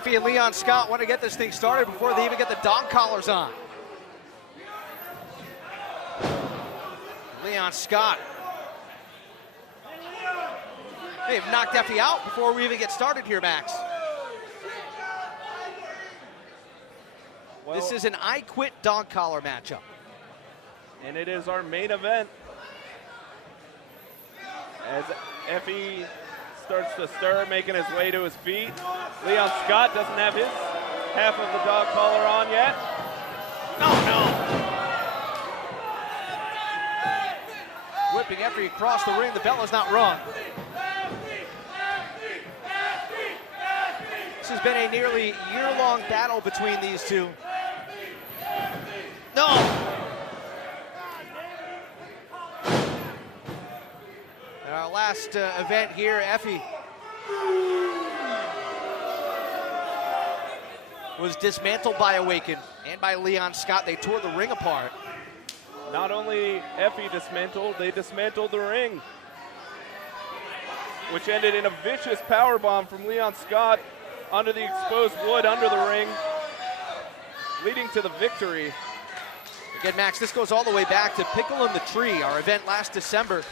Effy and Leon Scott want to get this thing started before they even get the dog collars on. Leon Scott. They've knocked Effy out before we even get started here, Max. Well, this is an I Quit dog collar matchup. And it is our main event. As Effy starts to stir, making his way to his feet. Leon Scott doesn't have his half of the dog collar on yet. Oh, no. Whipping Effy across the ring. The bell is not rung. This has been a nearly year-long battle between these two. No! Our last event here, Effy was dismantled by Awaken and by Leon Scott. They tore the ring apart. Not only Effy dismantled, they dismantled the ring, which ended in a vicious powerbomb from Leon Scott under the exposed wood under the ring, leading to the victory. Again, Max, this goes all the way back to Pickle in the Tree, our event last December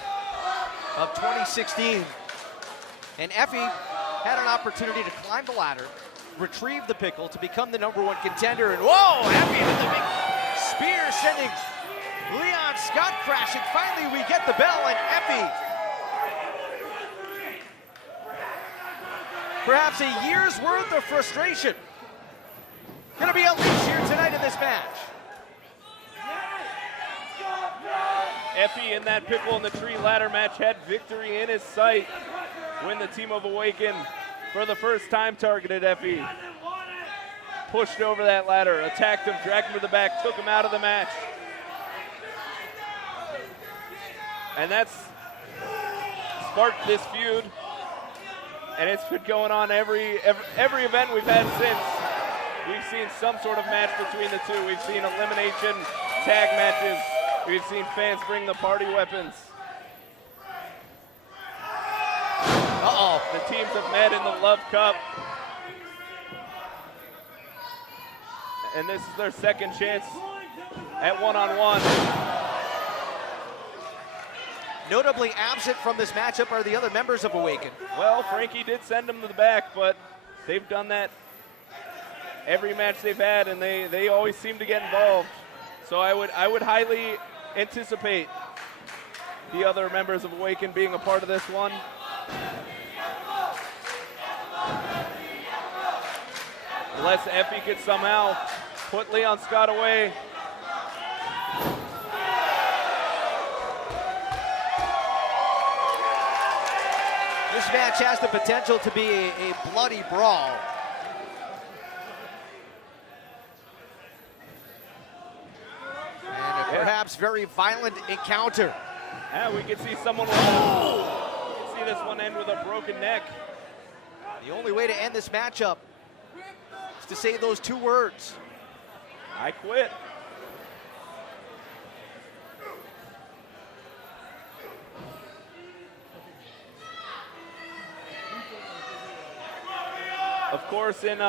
of 2016. And Effy had an opportunity to climb the ladder, retrieve the pickle to become the #1 contender, and whoa, Effy with the big spear sending Leon Scott crashing. Finally, we get the bell, and Effy, perhaps a year's worth of frustration, gonna be unleashed here tonight in this match. Effy in that Pickle in the Tree ladder match had victory in his sight when the team of Awaken for the first time targeted Effy. Pushed over that ladder, attacked him, dragged him to the back, took him out of the match. And that's sparked this feud. And it's been going on every event we've had since. We've seen some sort of match between the two. We've seen elimination tag matches. We've seen fans bring the party weapons. Uh-oh. The teams have met in the Love Cup. And this is their second chance at one-on-one. Notably absent from this matchup are the other members of Awaken. Well, Frankie did send them to the back, but they've done that every match they've had, and they always seem to get involved. So I would highly anticipate the other members of Awaken being a part of this one. Unless Effy could somehow put Leon Scott away. This match has the potential to be a bloody brawl. And a perhaps very violent encounter. Yeah, we could see someone with we could see this one end with a broken neck. The only way to end this matchup is to say those two words. I quit. Of course, in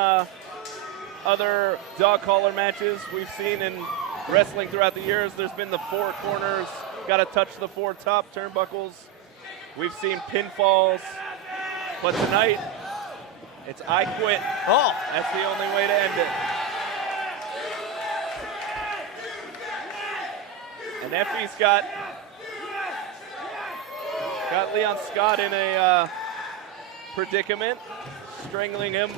other dog collar matches we've seen in wrestling throughout the years, there's been the 4 corners, got to touch the 4 top turnbuckles. We've seen pinfalls, but tonight, it's I quit. Oh, that's the only way to end it. And Effy's got Leon Scott in a predicament, strangling him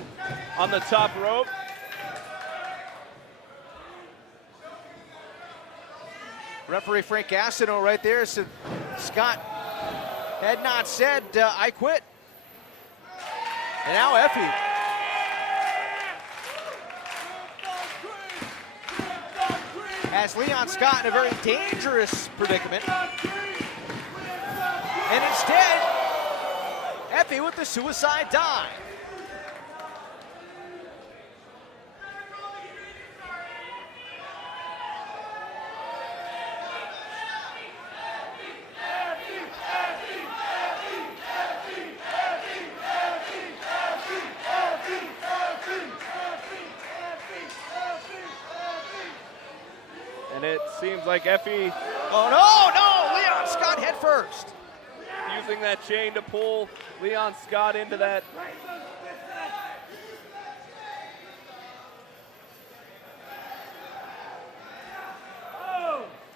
on the top rope. Referee Frank Gastineau right there said Scott had not said I quit. And now Effy. Has Leon Scott in a very dangerous predicament. And instead, Effy with the suicide dive. like Effy. Oh, no, Leon Scott head first. Using that chain to pull Leon Scott into that.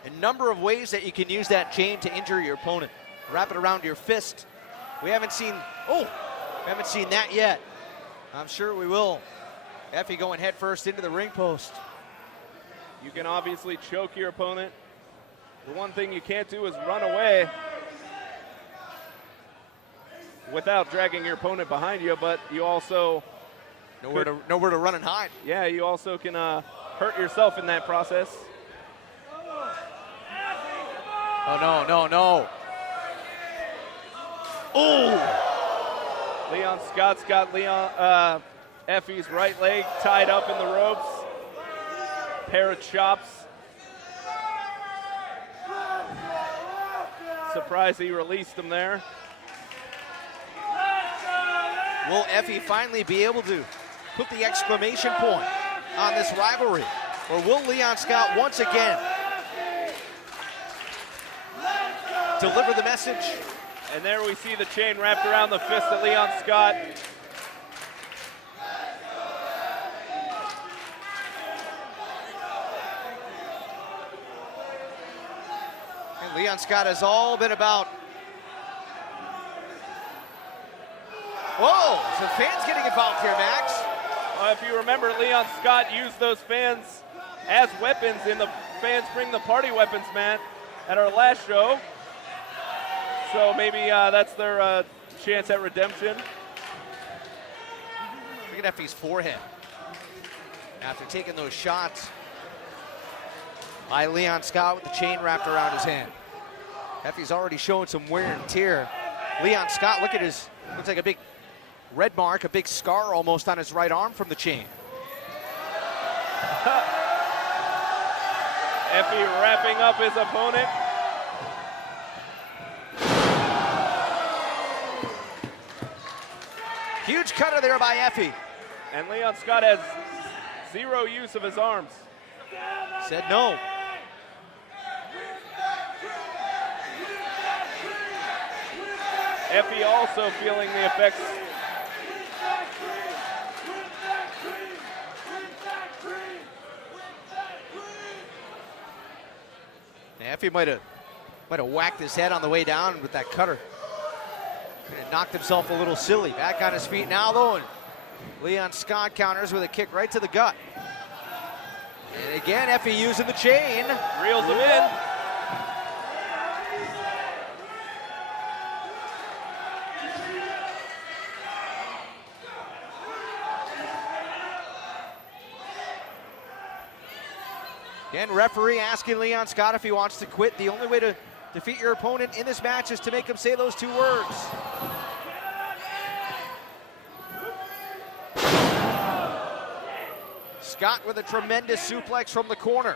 A number of ways that you can use that chain to injure your opponent. Wrap it around your fist. We haven't seen that yet. I'm sure we will. Effy going head first into the ring post. You can obviously choke your opponent. The one thing you can't do is run away without dragging your opponent behind you, but you also nowhere to run and hide. Yeah, you also can hurt yourself in that process. Oh, no. Oh! Leon Scott's got Effy's right leg tied up in the ropes. Pair of chops. Surprised he released him there. Will Effy finally be able to put the exclamation point on this rivalry? Or will Leon Scott once again deliver the message? And there we see the chain wrapped around the fist of Leon Scott. And Leon Scott has all been about. Whoa, some fans getting involved here, Max. Well, if you remember, Leon Scott used those fans as weapons in the Fans Bring the Party Weapons match at our last show. So maybe that's their chance at redemption. Look at Effy's forehead after taking those shots by Leon Scott with the chain wrapped around his hand. Effy's already showing some wear and tear. Leon Scott, look at his, looks like a big red mark, a big scar almost on his right arm from the chain. Effy wrapping up his opponent. Huge cutter there by Effy. And Leon Scott has zero use of his arms. Said no. Effy also feeling the effects. Effy might have whacked his head on the way down with that cutter. And knocked himself a little silly. Back on his feet now, though, and Leon Scott counters with a kick right to the gut. And again, Effy using the chain. Reels him in. Again, referee asking Leon Scott if he wants to quit. The only way to defeat your opponent in this match is to make him say those two words. Scott with a tremendous suplex from the corner.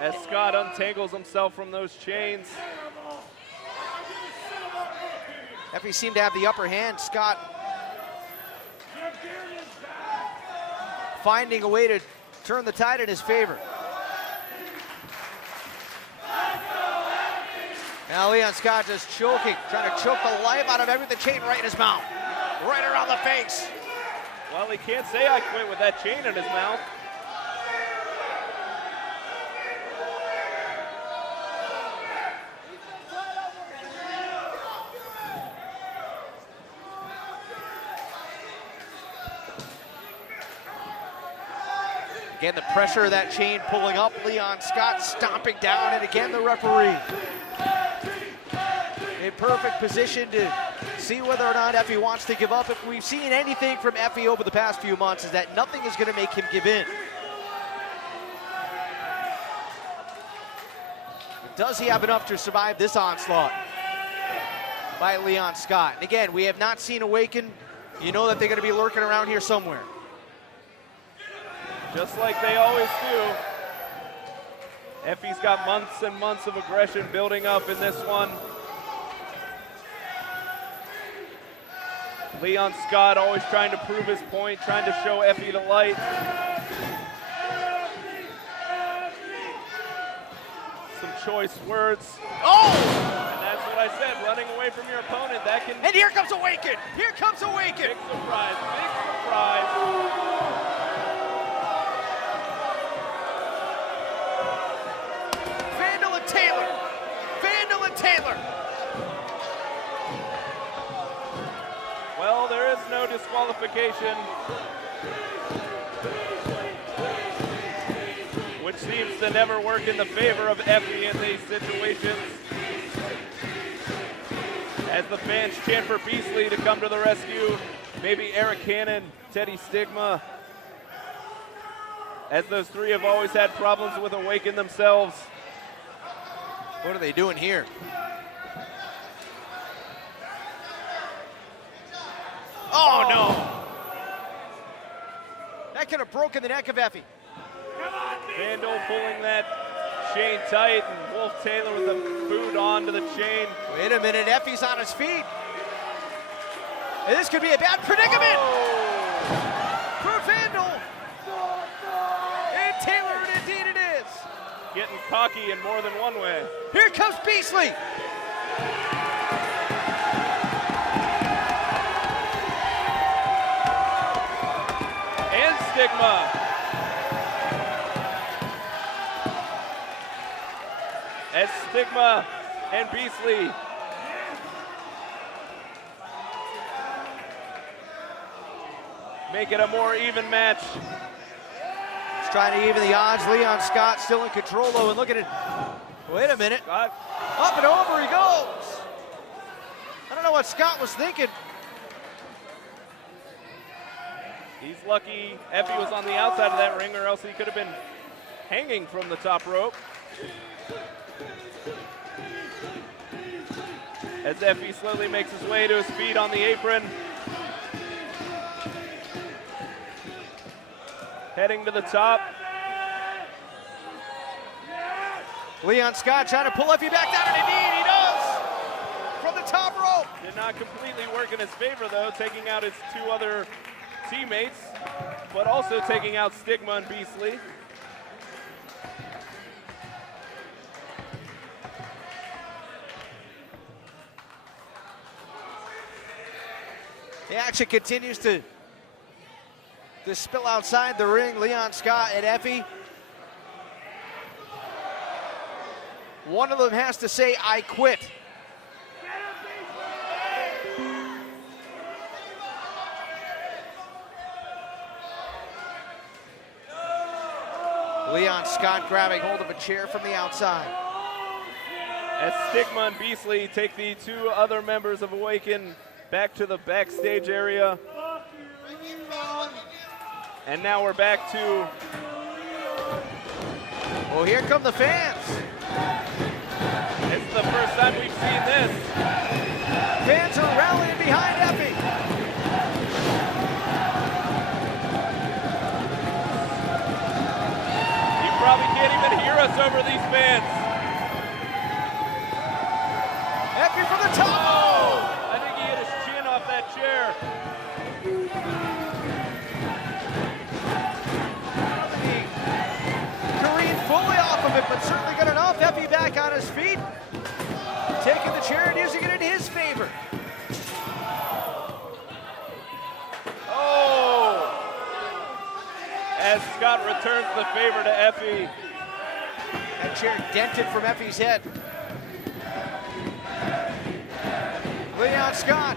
As Scott untangles himself from those chains. Effy seemed to have the upper hand. Scott finding a way to turn the tide in his favor. Now Leon Scott just choking, trying to choke the life out of everything. The chain right in his mouth, right around the face. Well, he can't say I quit with that chain in his mouth. Again, the pressure of that chain pulling up. Leon Scott stomping down, and again the referee. A perfect position to see whether or not Effy wants to give up. If we've seen anything from Effy over the past few months, is that nothing is going to make him give in. Does he have enough to survive this onslaught by Leon Scott? And again, we have not seen Awaken. You know that they're going to be lurking around here somewhere. Just like they always do. Effy's got months and months of aggression building up in this one. Leon Scott always trying to prove his point, trying to show Effy the light. some choice words. Oh! And that's what I said, running away from your opponent, that can... And here comes Awaken! Here comes Awaken! Big surprise, big surprise. Vandal and Taylor! Vandal and Taylor! Well, there is no disqualification, which seems to never work in the favor of Effy in these situations. As the fans chant for Beasley to come to the rescue, maybe Eric Cannon, Teddy Stigma, as those three have always had problems with Awaken themselves. What are they doing here? Oh, no! That could have broken the neck of Effy. Vandal pulling that chain tight, and Wolf Taylor with the boot onto the chain. Wait a minute, Effy's on his feet. And this could be a bad predicament for Vandal. And Taylor, and indeed it is. Getting cocky in more than one way. Here comes Beasley. And Stigma. As Stigma and Beasley make it a more even match. He's trying to even the odds. Leon Scott still in control though, and look at it. Wait a minute. Scott. Up and over he goes. I don't know what Scott was thinking. He's lucky Effy was on the outside of that ring, or else he could have been hanging from the top rope. As Effy slowly makes his way to his feet on the apron. Heading to the top. Leon Scott trying to pull Effy back down, and indeed he does! From the top rope! Did not completely work in his favor though, taking out his two other teammates, but also taking out Stigma and Beasley. The action continues to spill outside the ring. Leon Scott and Effy. One of them has to say, "I quit." Leon Scott grabbing hold of a chair from the outside. As Stigma and Beasley take the two other members of Awaken back to the backstage area. And now we're back to... Well, here come the fans. This is the first time we've seen this. Fans are rallying behind Effy. You probably can't even hear us over these fans. Effy from the top. Oh! I think he hit his chin off that chair. Careened fully off of it, but certainly got enough. Effy back on his feet. Taking the chair and using it in his favor. Oh! As Scott returns the favor to Effy. That chair dented from Effy's head. Leon Scott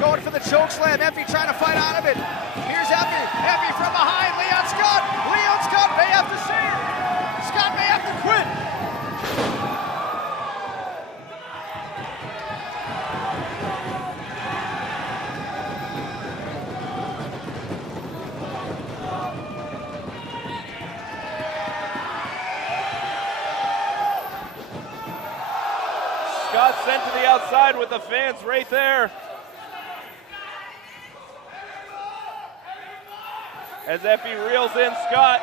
going for the choke slam. Effy trying to fight out of it. Here's Effy. Effy from behind. Leon Scott. Leon Scott may have to save. Scott may have to quit. Scott sent to the outside with the fans right there. As Effy reels in Scott.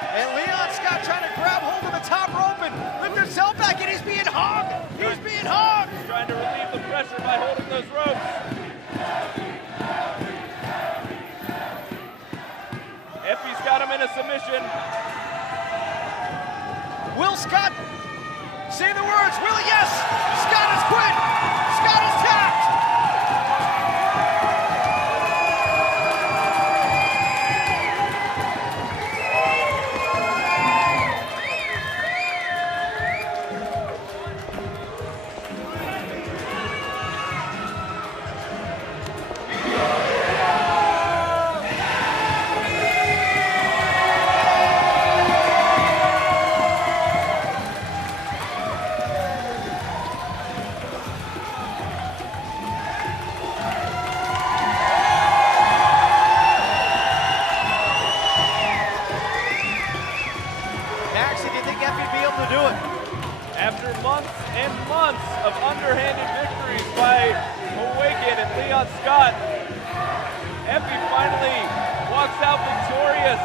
And Leon Scott trying to grab hold of the top rope and lift himself back, and he's being hogged. He's being hogged. He's trying to relieve the pressure by holding those ropes. Effy's got him in a submission. Will Scott Say the words, will it? Yes! Scott has quit! Scott is tapped! Max, did you think Effy'd be able to do it? After months and months of underhanded victories by Awaken and Leon Scott, Effy finally walks out victorious,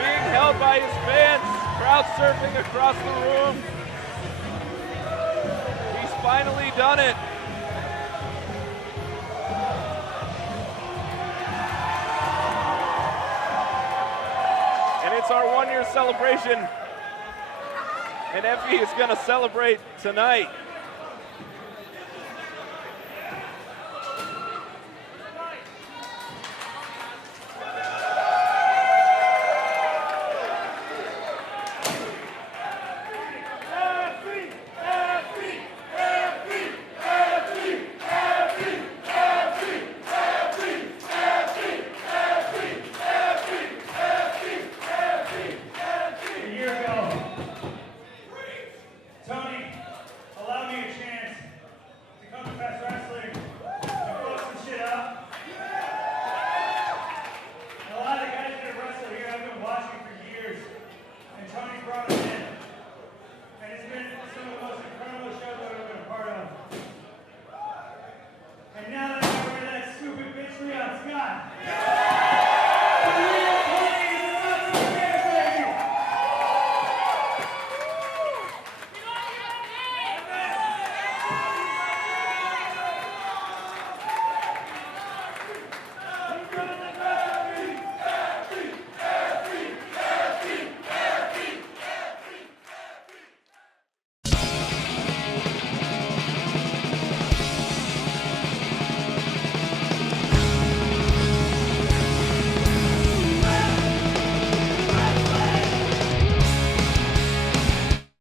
being held by his fans, crowd surfing across the room. He's finally done it. And it's our 1-year celebration. And Effy is going to celebrate tonight.